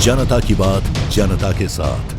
जनता की बात जनता के साथ।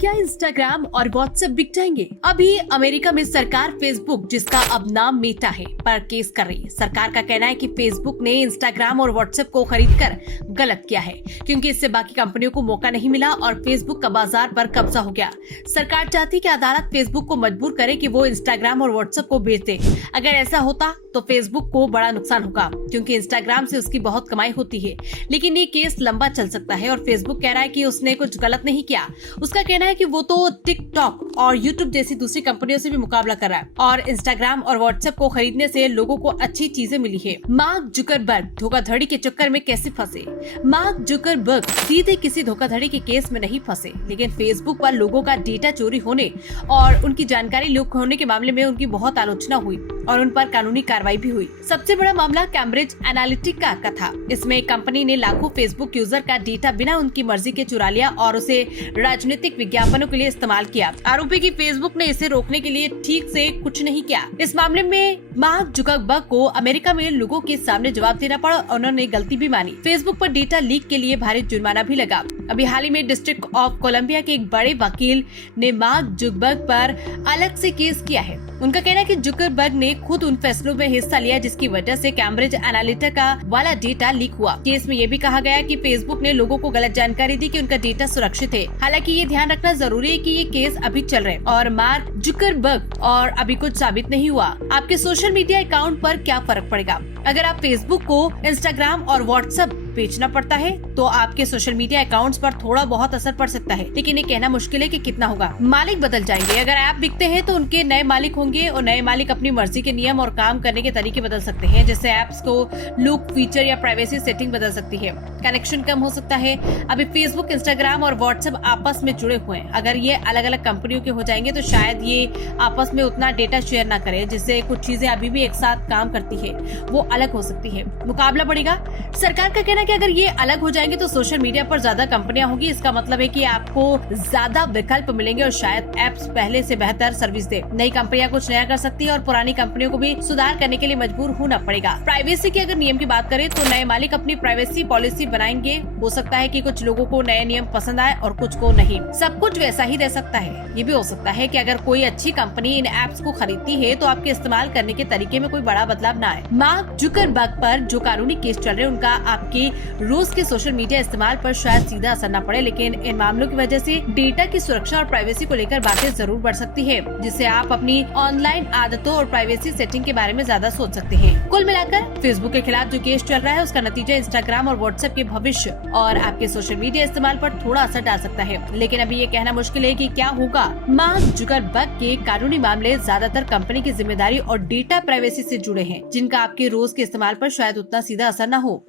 क्या इंस्टाग्राम और व्हाट्सएप बिक जाएंगे? अभी अमेरिका में सरकार फेसबुक, जिसका अब नाम मेटा है, पर केस कर रही है। सरकार का कहना है कि फेसबुक ने इंस्टाग्राम और व्हाट्सएप को खरीदकर गलत किया है, क्योंकि इससे बाकी कंपनियों को मौका नहीं मिला और फेसबुक का बाजार पर कब्जा हो गया। सरकार चाहती कि अदालत फेसबुक को मजबूर करे कि वो इंस्टाग्राम और व्हाट्सएप को बेच दे। अगर ऐसा होता तो फेसबुक को बड़ा नुकसान होगा, क्योंकि इंस्टाग्राम से उसकी बहुत कमाई होती है। लेकिन ये केस लंबा चल सकता है और फेसबुक कह रहा है कि उसने कुछ गलत नहीं किया। उसका कहना है कि वो तो टिकटॉक और यूट्यूब जैसी दूसरी कंपनियों से भी मुकाबला कर रहा है और इंस्टाग्राम और व्हाट्सएप को खरीदने से लोगों को अच्छी चीजें मिली है। मार्क जुकरबर्ग धोखाधड़ी के चक्कर में कैसे फंसे? मार्क जुकरबर्ग सीधे किसी धोखाधड़ी के केस में नहीं फंसे, लेकिन फेसबुक पर लोगों का डेटा चोरी होने और उनकी जानकारी लीक होने के मामले में उनकी बहुत आलोचना हुई और उन पर कानूनी कार्रवाई भी हुई। सबसे बड़ा मामला कैम्ब्रिज एनालिटिका का था। इसमें कंपनी ने लाखों फेसबुक यूजर का डेटा बिना उनकी मर्जी के चुरा लिया और उसे राजनीतिक विज्ञापनों के लिए इस्तेमाल किया। आरोपी की फेसबुक ने इसे रोकने के लिए ठीक से कुछ नहीं किया। इस मामले में मार्क जुकरबर्ग को अमेरिका में लोगों के सामने जवाब देना पड़ा और उन्होंने गलती भी मानी। फेसबुक पर डेटा लीक के लिए भारी जुर्माना भी लगा। अभी हाल ही में डिस्ट्रिक्ट ऑफ कोलंबिया के एक बड़े वकील ने मार्क जुकरबर्ग पर अलग से केस किया है। उनका कहना है कि जुकरबर्ग ने खुद उन फैसलों में हिस्सा लिया जिसकी वजह से कैम्ब्रिज एनालिटिका वाला डेटा लीक हुआ। केस में ये भी कहा गया कि फेसबुक ने लोगों को गलत जानकारी दी कि उनका डेटा सुरक्षित है। हालांकि ये ध्यान रखना जरूरी है कि ये केस अभी चल रहे हैं और मार्क जुकरबर्ग और अभी कुछ साबित नहीं हुआ। आपके सोशल मीडिया अकाउंट पर क्या फर्क पड़ेगा? अगर आप फेसबुक को इंस्टाग्राम और व्हाट्सएप बेचना पड़ता है तो आपके सोशल मीडिया अकाउंट्स पर थोड़ा बहुत असर पड़ सकता है, लेकिन ये कहना मुश्किल है कि कितना होगा। मालिक बदल जाएंगे। अगर ऐप बिकते हैं तो उनके नए मालिक होंगे और नए मालिक अपनी मर्जी के नियम और काम करने के तरीके बदल सकते हैं, जैसे ऐप्स को लुक, फीचर या प्राइवेसी सेटिंग बदल सकती है। कनेक्शन कम हो सकता है। अभी फेसबुक, इंस्टाग्राम और व्हाट्सएप आपस में जुड़े हुए हैं। अगर ये अलग अलग कंपनियों के हो जाएंगे तो शायद ये आपस में उतना डेटा शेयर न करें, जिससे कुछ चीजें अभी भी एक साथ काम करती है वो अलग हो सकती है। मुकाबला बढ़ेगा। सरकार का कहना है कि अगर ये अलग हो जाएंगे तो सोशल मीडिया पर ज्यादा कंपनियां होंगी। इसका मतलब है कि आपको ज्यादा विकल्प मिलेंगे और शायद एप्स पहले से बेहतर सर्विस दे। नई कंपनियां कुछ नया कर सकती है और पुरानी कंपनियों को भी सुधार करने के लिए मजबूर होना पड़ेगा। प्राइवेसी के अगर नियम की बात करें तो नए मालिक अपनी प्राइवेसी पॉलिसी बनाएंगे। हो सकता है कि कुछ लोगों को नए नियम पसंद आए और कुछ को नहीं। सब कुछ वैसा ही रह सकता है। ये भी हो सकता है कि अगर कोई अच्छी कंपनी इन एप्स को खरीदती है तो आपके इस्तेमाल करने के तरीके में कोई बड़ा बदलाव न आए। मार्क जुकरबर्ग पर जो कानूनी केस चल रहे हैं उनका आपके रोज के सोशल मीडिया इस्तेमाल पर शायद सीधा असर न पड़े, लेकिन इन मामलों की वजह से डेटा की सुरक्षा और प्राइवेसी को लेकर बातें जरूर बढ़ सकती है, जिससे आप अपनी ऑनलाइन आदतों और प्राइवेसी सेटिंग के बारे में ज्यादा सोच सकते हैं। कुल मिलाकर फेसबुक के खिलाफ जो केस चल रहा है उसका नतीजा इंस्टाग्राम और व्हाट्सएप के भविष्य और आपके सोशल मीडिया इस्तेमाल पर थोड़ा असर डाल सकता है, लेकिन अभी ये कहना मुश्किल है कि क्या होगा। मार्क जुकरबर्ग के कानूनी मामले ज्यादातर कंपनी की जिम्मेदारी और डेटा प्राइवेसी से जुड़े हैं, जिनका आपके रोज के इस्तेमाल पर शायद उतना सीधा असर न हो।